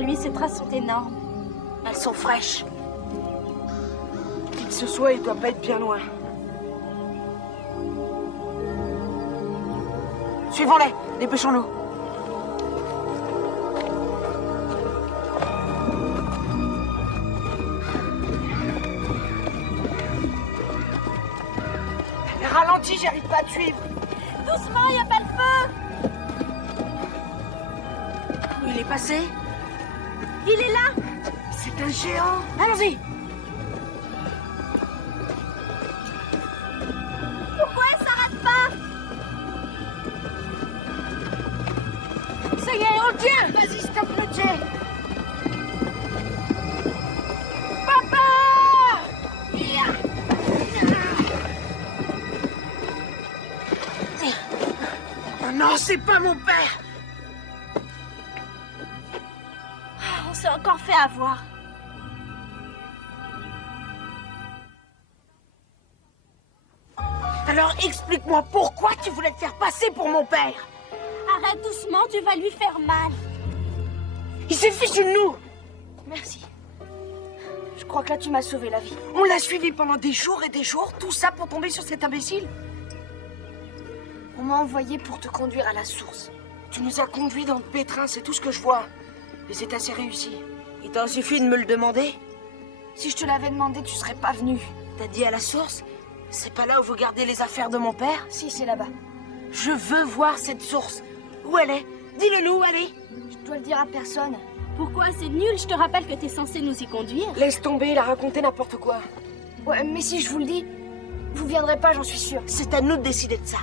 lui, ces traces sont énormes. Elles sont fraîches. Qui que ce soit, il doit pas être bien loin. Suivons-les, dépêchons-nous. Ralentis, j'arrive pas à te suivre. Doucement, y a pas le feu. Où il est passé? Il est là. C'est un géant. Allons-y. Pourquoi elle s'arrête pas? Ça y est, on le tient. Vas-y, stoppe le jet. Papa! Oh non, c'est pas mon père. On s'est encore fait avoir. Alors explique-moi pourquoi tu voulais te faire passer pour mon père. Arrête doucement, tu vas lui faire mal. Il s'est fichu de nous. Merci. Je crois que là, tu m'as sauvé la vie. On l'a suivi pendant des jours et des jours, tout ça pour tomber sur cet imbécile. On m'a envoyé pour te conduire à la source. Tu nous as conduits dans le pétrin, c'est tout ce que je vois. Et c'est assez réussi. Il t'en suffit de me le demander. Si je te l'avais demandé, tu serais pas venu. T'as dit à la source? C'est pas là où vous gardez les affaires de mon père? Si, c'est là-bas. Je veux voir cette source. Où elle est? Dis-le nous, allez. Je dois le dire à personne. Pourquoi? C'est nul, je te rappelle que t'es censé nous y conduire. Laisse tomber, il a raconté n'importe quoi. Ouais, mais si je vous le dis, vous viendrez pas, j'en suis sûre. C'est à nous de décider de ça.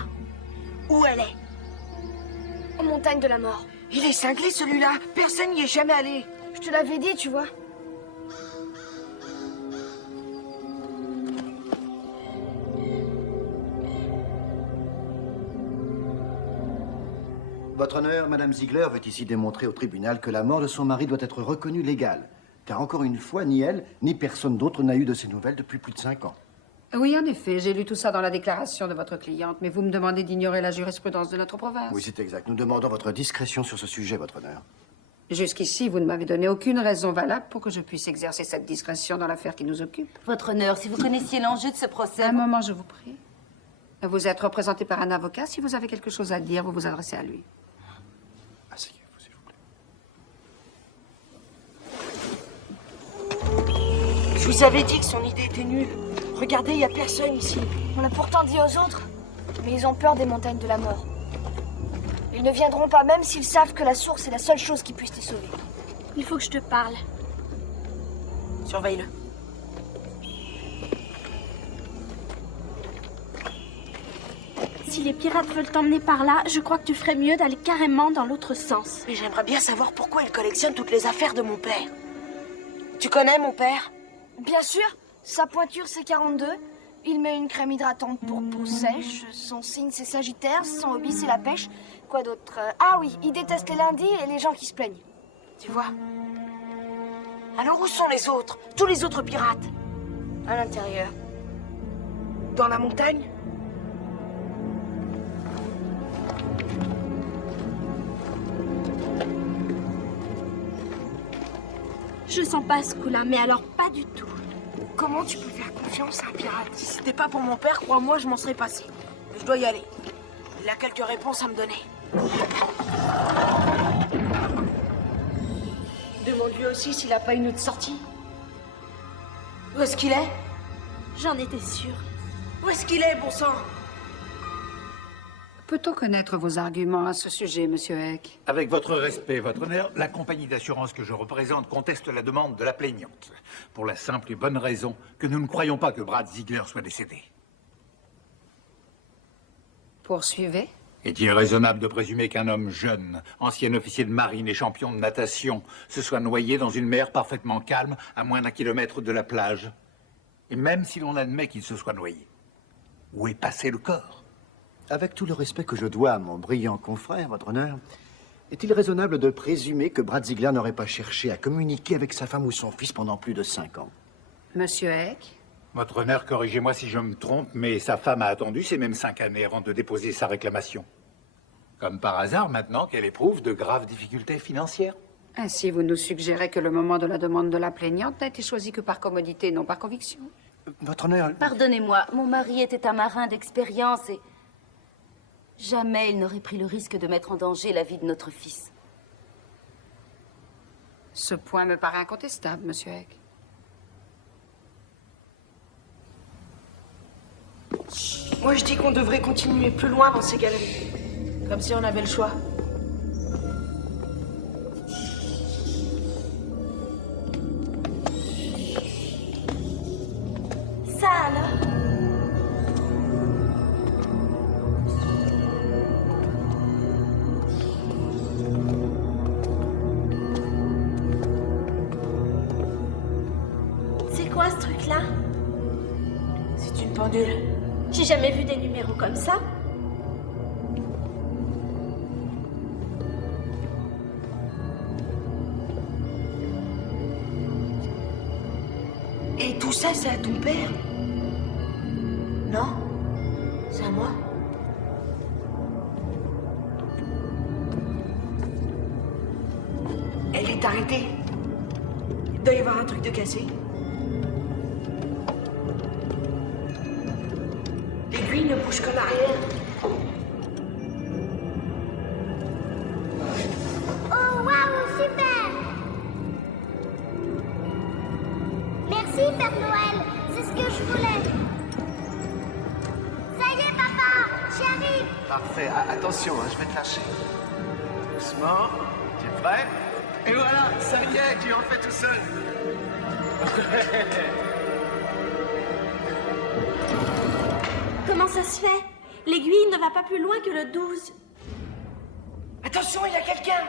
Où elle est? Aux montagnes de la mort. Il est cinglé celui-là. Personne n'y est jamais allé. Je te l'avais dit, tu vois. Votre honneur, Madame Ziegler veut ici démontrer au tribunal que la mort de son mari doit être reconnue légale. Car encore une fois, ni elle, ni personne d'autre n'a eu de ces nouvelles depuis plus de 5 ans. Oui, en effet, j'ai lu tout ça dans la déclaration de votre cliente, mais vous me demandez d'ignorer la jurisprudence de notre province. Oui, c'est exact. Nous demandons votre discrétion sur ce sujet, votre honneur. Jusqu'ici, vous ne m'avez donné aucune raison valable pour que je puisse exercer cette discrétion dans l'affaire qui nous occupe. Votre honneur, si vous connaissiez l'enjeu de ce procès... Un moment, je vous prie. Vous êtes représenté par un avocat. Si vous avez quelque chose à dire, vous vous adressez à lui. Asseyez-vous, s'il vous plaît. Je vous avais dit que son idée était nulle. Regardez, il n'y a personne ici. On l'a pourtant dit aux autres, mais ils ont peur des montagnes de la mort. Ils ne viendront pas même s'ils savent que la source est la seule chose qui puisse les sauver. Il faut que je te parle. Surveille-le. Si les pirates veulent t'emmener par là, je crois que tu ferais mieux d'aller carrément dans l'autre sens. Mais j'aimerais bien savoir pourquoi il collectionne toutes les affaires de mon père. Tu connais mon père? Bien sûr, sa pointure c'est 42. Il met une crème hydratante pour peau sèche. Son signe c'est Sagittaire. Son hobby c'est la pêche. Quoi d'autre? Ah oui, il déteste les lundis et les gens qui se plaignent. Tu vois? Alors où sont les autres? Tous les autres pirates? À l'intérieur. Dans la montagne? Je sens pas ce coup-là, mais alors pas du tout. Comment tu peux faire confiance à un pirate? Si c'était pas pour mon père, crois-moi, je m'en serais passé. Mais je dois y aller. Il a quelques réponses à me donner. Demande-lui aussi s'il a pas une autre sortie. Où est-ce qu'il est? J'en étais sûre. Où est-ce qu'il est, bon sang? Peut-on connaître vos arguments à ce sujet, monsieur Eck? Avec votre respect, votre honneur, la compagnie d'assurance que je représente conteste la demande de la plaignante. Pour la simple et bonne raison que nous ne croyons pas que Brad Ziegler soit décédé. Poursuivez. Est-il raisonnable de présumer qu'un homme jeune, ancien officier de marine et champion de natation, se soit noyé dans une mer parfaitement calme à moins d'1 kilomètre de la plage? Et même si l'on admet qu'il se soit noyé, où est passé le corps? Avec tout le respect que je dois à mon brillant confrère, votre honneur, est-il raisonnable de présumer que Brad Ziegler n'aurait pas cherché à communiquer avec sa femme ou son fils pendant plus de 5 ans? Monsieur Eck? Votre honneur, corrigez-moi si je me trompe, mais sa femme a attendu ces mêmes 5 années avant de déposer sa réclamation. Comme par hasard, maintenant qu'elle éprouve de graves difficultés financières. Ainsi, vous nous suggérez que le moment de la demande de la plaignante n'a été choisi que par commodité, non par conviction. Votre honneur... Pardonnez-moi, mon mari était un marin d'expérience et... jamais il n'aurait pris le risque de mettre en danger la vie de notre fils. Ce point me paraît incontestable, monsieur Egg. Moi, je dis qu'on devrait continuer plus loin dans ces galeries. Comme si on avait le choix. Ça alors? C'est quoi ce truc-là? C'est une pendule. J'ai jamais vu des numéros comme ça. Et tout ça, c'est à ton père? Non? C'est à moi? Elle est arrêtée. Il doit y avoir un truc de cassé. L'aiguille ne bouge qu'en arrière. Oh, waouh, super! Merci, Père Noël. C'est ce que je voulais. Ça y est, papa, j'y arrive. Parfait. Attention, hein, je vais te lâcher. Doucement. Tu es prêt? Et voilà, ça y est, tu en fais tout seul. Comment ça se fait? L'aiguille ne va pas plus loin que le 12. Attention, il y a quelqu'un!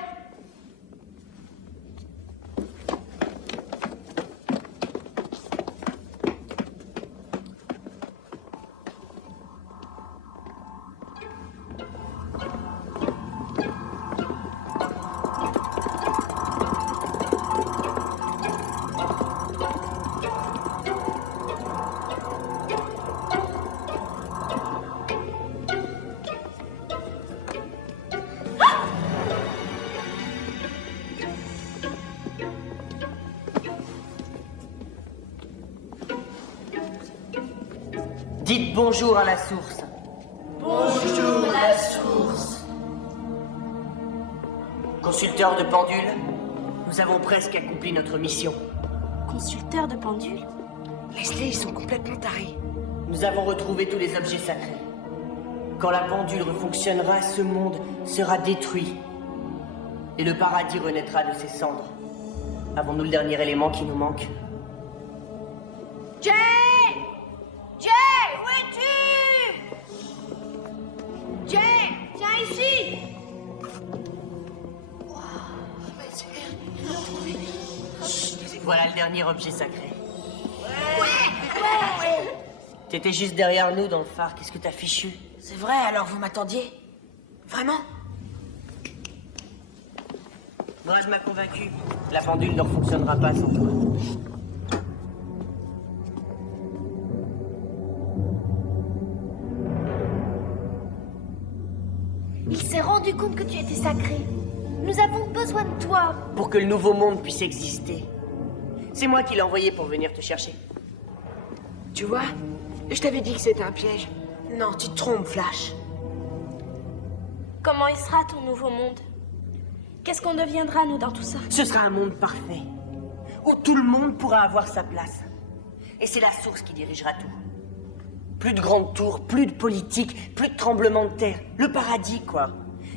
Dites bonjour à la source. Bonjour, la source. Consulteur de pendule, nous avons presque accompli notre mission. Consulteur de pendule? Leslie, ils sont complètement tarés. Nous avons retrouvé tous les objets sacrés. Quand la pendule refonctionnera, ce monde sera détruit. Et le paradis renaîtra de ses cendres. Avons-nous le dernier élément qui nous manque? Jay! Jay, où es-tu? Jay, viens ici! Voilà le dernier objet sacré. T'étais juste derrière nous dans le phare, qu'est-ce que t'as fichu? C'est vrai, alors vous m'attendiez? Vraiment? Brad m'a convaincu. La pendule ne fonctionnera pas sans toi. Il s'est rendu compte que tu étais sacré. Nous avons besoin de toi. Pour que le nouveau monde puisse exister. C'est moi qui l'ai envoyé pour venir te chercher. Tu vois? Je t'avais dit que c'était un piège. Non, tu te trompes, Flash. Comment il sera ton nouveau monde? Qu'est-ce qu'on deviendra, nous, dans tout ça? Ce sera un monde parfait. Où tout le monde pourra avoir sa place. Et c'est la source qui dirigera tout. Plus de grandes tours, plus de politique, plus de tremblements de terre. Le paradis, quoi.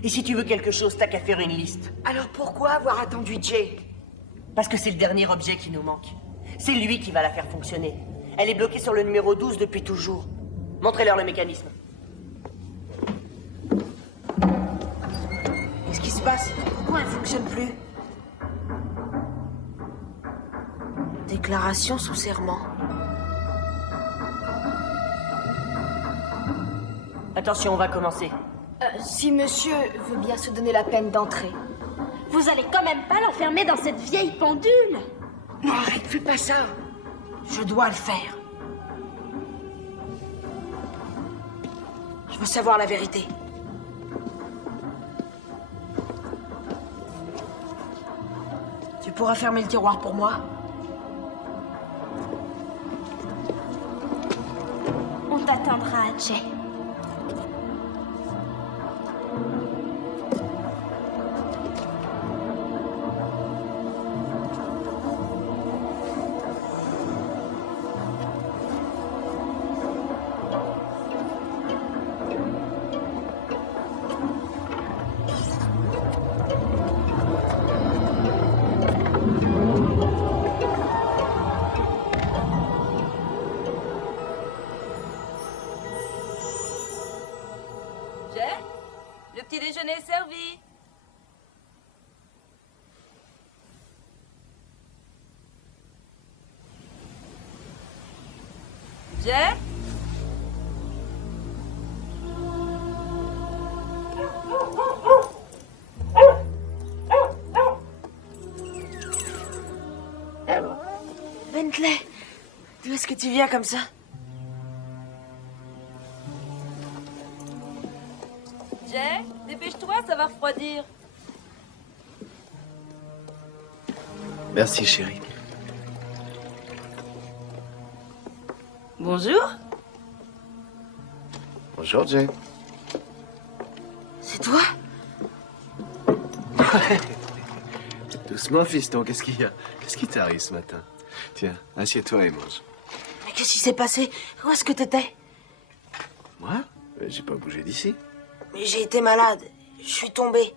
Et si tu veux quelque chose, t'as qu'à faire une liste. Alors pourquoi avoir attendu Jay? Parce que c'est le dernier objet qui nous manque. C'est lui qui va la faire fonctionner. Elle est bloquée sur le numéro 12 depuis toujours. Montrez-leur le mécanisme. Qu'est-ce qui se passe? Pourquoi elle fonctionne plus? Déclaration sous serment. Attention, on va commencer. Si monsieur veut bien se donner la peine d'entrer. Vous allez quand même pas l'enfermer dans cette vieille pendule? Non, arrête, fais pas ça. Je dois le faire. Je veux savoir la vérité. pourras fermer le tiroir pour moi? On t'attendra, Jay. Jay, le petit déjeuner est servi. Jay? Bentley, d'où est-ce que tu viens comme ça? Jay, dépêche-toi, ça va refroidir. Merci, chérie. Bonjour. Bonjour, Jay. C'est toi? Doucement, fiston, qu'est-ce qu'il y a? Qu'est-ce qui t'arrive ce matin? Tiens, assieds-toi et mange. Mais qu'est-ce qui s'est passé? Où est-ce que t'étais? Moi? J'ai pas bougé d'ici. Mais j'ai été malade. Je suis tombée.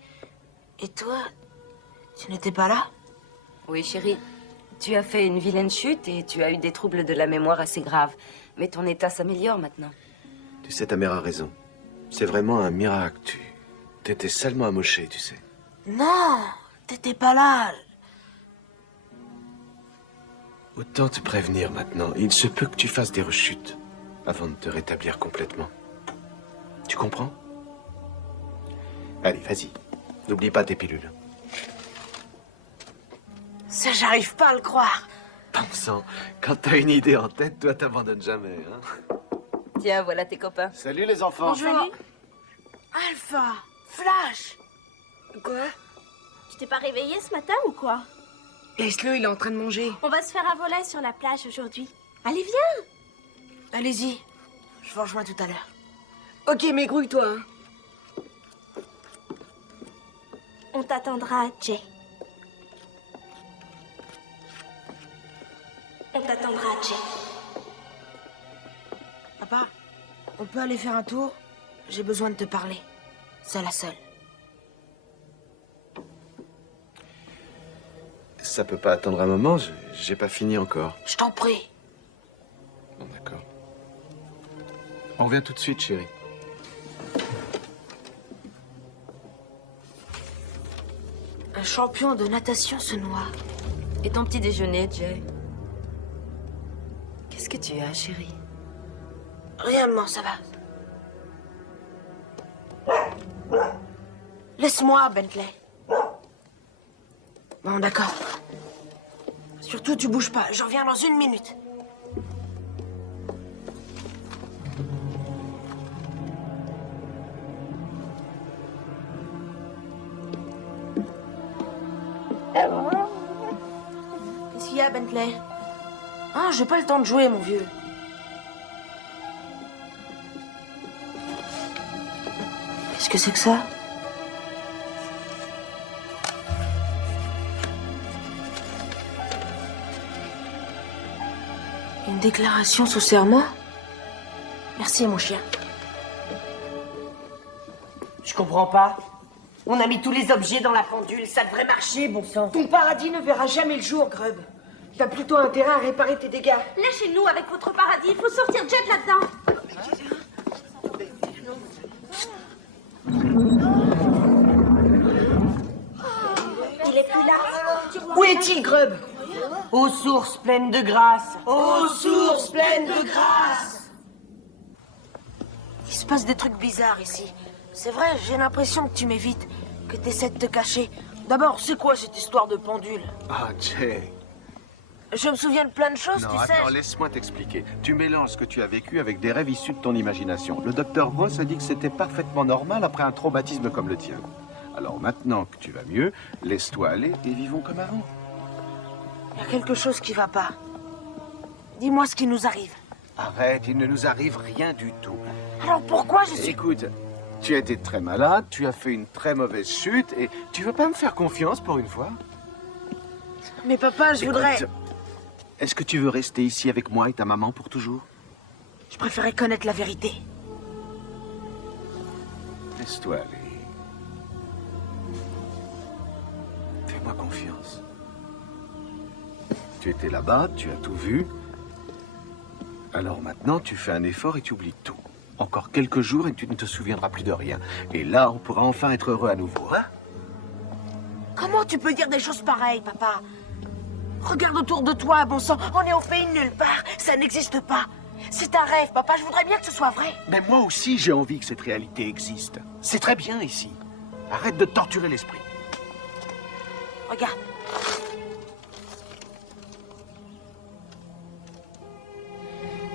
Et toi, tu n'étais pas là? Oui, chérie. Tu as fait une vilaine chute et tu as eu des troubles de la mémoire assez graves. Mais ton état s'améliore maintenant. Tu sais, ta mère a raison. C'est vraiment un miracle. T'étais salement amoché, tu sais. Non, t'étais pas là. Autant te prévenir maintenant. Il se peut que tu fasses des rechutes avant de te rétablir complètement. Tu comprends? Allez, vas-y. N'oublie pas tes pilules. Ça, j'arrive pas à le croire. Bon sang, quand t'as une idée en tête, toi, t'abandonnes jamais, hein? Tiens, voilà tes copains. Salut les enfants. Bonjour. Alpha, Flash. Quoi? Tu t'es pas réveillé ce matin ou quoi? Laisse-le, il est en train de manger. On va se faire un volet sur la plage aujourd'hui. Allez, viens! Allez-y. Je vous rejoins tout à l'heure. Ok, mais grouille-toi, hein. On t'attendra, Jay. On t'attendra, Jay. Papa, on peut aller faire un tour? J'ai besoin de te parler. Seule à seule. Ça peut pas attendre un moment, j'ai pas fini encore. Je t'en prie. Bon, d'accord. On revient tout de suite, chérie. Un champion de natation se noie. Et ton petit déjeuner, Jay? Qu'est-ce que tu as, chérie? Rien, maman, ça va. Laisse-moi, Bentley. Bon, d'accord. Surtout, tu bouges pas. Je reviens dans 1 minute. Qu'est-ce qu'il y a, Bentley? Ah, j'ai pas le temps de jouer, mon vieux. Qu'est-ce que c'est que ça? Une déclaration sous serment? Merci, mon chien. Je comprends pas. On a mis tous les objets dans la pendule, ça devrait marcher, bon sang. Ton paradis ne verra jamais le jour, Grub. T'as plutôt intérêt à réparer tes dégâts. Lâchez-nous avec votre paradis. Il faut sortir Jet là-dedans. Il est plus là. Où est-il, Grub? Aux sources pleines de grâce. Aux sources pleines de grâce. Il se passe des trucs bizarres ici. C'est vrai, j'ai l'impression que tu m'évites, que t'essaies de te cacher. D'abord, c'est quoi cette histoire de pendule? Ah, Jay. Je me souviens de plein de choses, Non, tu sais. attends, laisse-moi t'expliquer. Tu mélanges ce que tu as vécu avec des rêves issus de ton imagination. Le docteur Gross a dit que c'était parfaitement normal après un traumatisme comme le tien. Alors maintenant que tu vas mieux, laisse-toi aller et vivons comme avant. Il y a quelque chose qui va pas. Dis-moi ce qui nous arrive. Arrête, il ne nous arrive rien du tout. Alors pourquoi je suis... Écoute, tu as été très malade, tu as fait une très mauvaise chute, et tu veux pas me faire confiance pour une fois? Mais papa, je voudrais... Écoute, est-ce que tu veux rester ici avec moi et ta maman pour toujours? Je préférais connaître la vérité. Laisse-toi aller. Fais-moi confiance. Tu étais là-bas, tu as tout vu. Alors maintenant, tu fais un effort et tu oublies tout. Encore quelques jours et tu ne te souviendras plus de rien. Et là, on pourra enfin être heureux à nouveau, hein? Comment tu peux dire des choses pareilles, papa? Regarde autour de toi, bon sang. On est au pays de nulle part. Ça n'existe pas. C'est un rêve, papa. Je voudrais bien que ce soit vrai. Mais moi aussi, j'ai envie que cette réalité existe. C'est très bien ici. Arrête de torturer l'esprit. Regarde.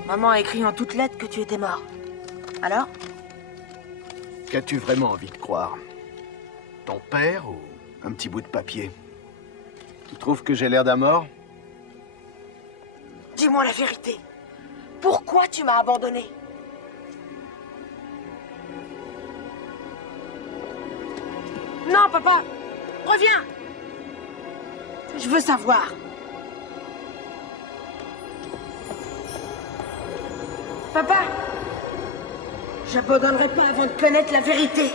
Maman a écrit en toutes lettres que tu étais mort. Alors? Qu'as-tu vraiment envie de croire? Ton père ou un petit bout de papier? Tu trouves que j'ai l'air d'un mort? Dis-moi la vérité. Pourquoi tu m'as abandonné? Non, papa. Reviens. Je veux savoir. Papa. J'abandonnerai pas avant de connaître la vérité.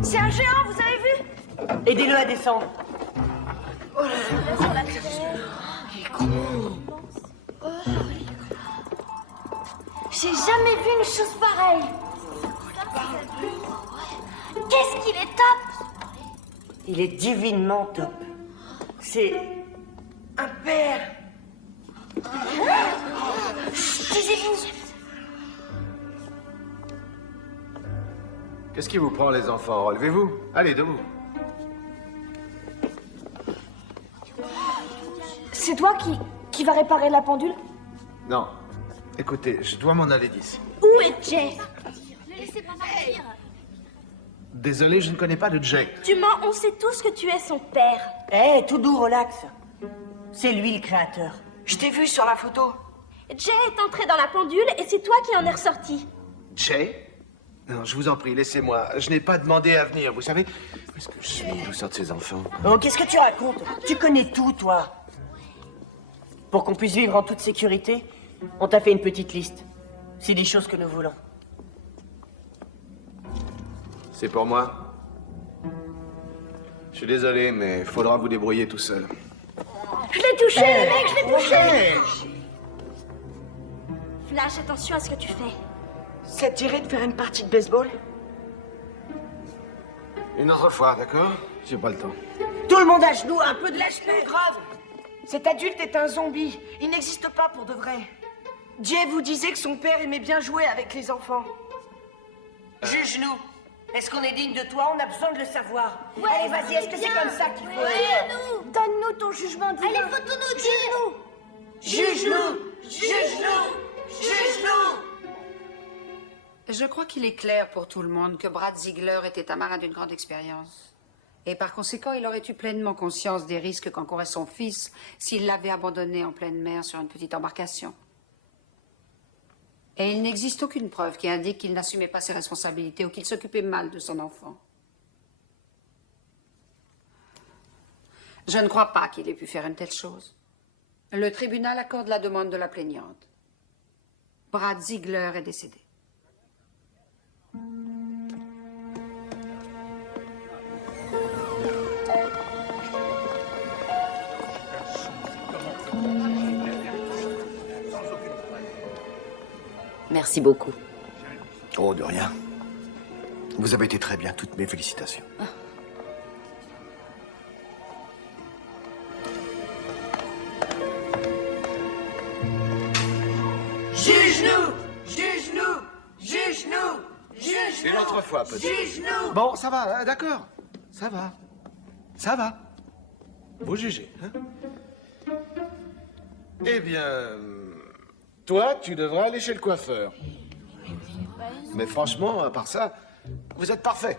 C'est un géant, vous avez vu? Aidez-le à descendre. J'ai jamais vu une chose pareille. Qu'est-ce qu'il est top! Il est divinement top. C'est Un père. Taisez-vous. Qu'est-ce qui vous prend, les enfants? Relevez-vous. Allez, debout. C'est toi qui va réparer la pendule? Non. Écoutez, je dois m'en aller d'ici. Où est Jay? Laissez-moi partir. Désolé, je ne connais pas de Jay. Tu mens, on sait tous que tu es son père. Eh, tout doux, relax. C'est lui le créateur. Je t'ai vu sur la photo. Jay est entré dans la pendule et c'est toi qui en es ressorti. Jay? Non, je vous en prie, laissez-moi. Je n'ai pas demandé à venir, vous savez. Où est-ce que je suis? Où sortent ces enfants? Oh, qu'est-ce que tu racontes? Tu connais tout, toi. Pour qu'on puisse vivre en toute sécurité, on t'a fait une petite liste. C'est des choses que nous voulons. C'est pour moi? Je suis désolé, mais il faudra vous débrouiller tout seul. Je l'ai touché, le mec, je l'ai touché. Flash, attention à ce que tu fais. Ça te dirait de faire une partie de baseball? Une autre fois, d'accord? J'ai pas le temps. Tout le monde à genoux, un peu de lâcheté. Grave. Cet adulte est un zombie. Il n'existe pas pour de vrai. Jay vous disait que son père aimait bien jouer avec les enfants. Juge-nous. Est-ce qu'on est digne de toi? On a besoin de le savoir. Ouais, allez, vas-y, est-ce que c'est comme ça qu'il faut agir? Donne-nous ton jugement divin. Allez, faut tout nous dire. Juge-nous! Juge-nous! Juge-nous! Je crois qu'il est clair pour tout le monde que Brad Ziegler était un marin d'une grande expérience. Et par conséquent, il aurait eu pleinement conscience des risques qu'encourait son fils s'il l'avait abandonné en pleine mer sur une petite embarcation. Et il n'existe aucune preuve qui indique qu'il n'assumait pas ses responsabilités ou qu'il s'occupait mal de son enfant. Je ne crois pas qu'il ait pu faire une telle chose. Le tribunal accorde la demande de la plaignante. Brad Ziegler est décédé. Merci beaucoup. Oh, de rien. Vous avez été très bien, toutes mes félicitations. Juge-nous! Juge-nous! Juge-nous! Juge-nous! Une autre fois, peut-être. Juge-nous. Bon, ça va, d'accord. Ça va. Ça va. Vous jugez, hein? Eh bien... Toi, tu devrais aller chez le coiffeur. Mais franchement, à part ça, vous êtes parfait.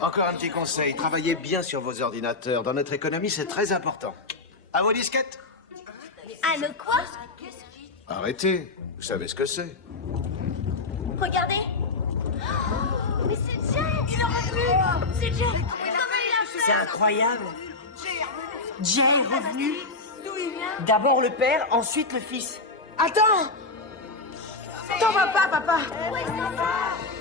Encore un petit conseil, travaillez bien sur vos ordinateurs. Dans notre économie, c'est très important. À vos disquettes. Ah, le quoi? Arrêtez, vous savez ce que c'est. Regardez. Oh, mais c'est Jay. Il est revenu. C'est Jay. Comment il a fait? C'est incroyable. Jay est revenu. D'abord le père, ensuite le fils. Attends. T'en vas pas, papa. Oui, ça va.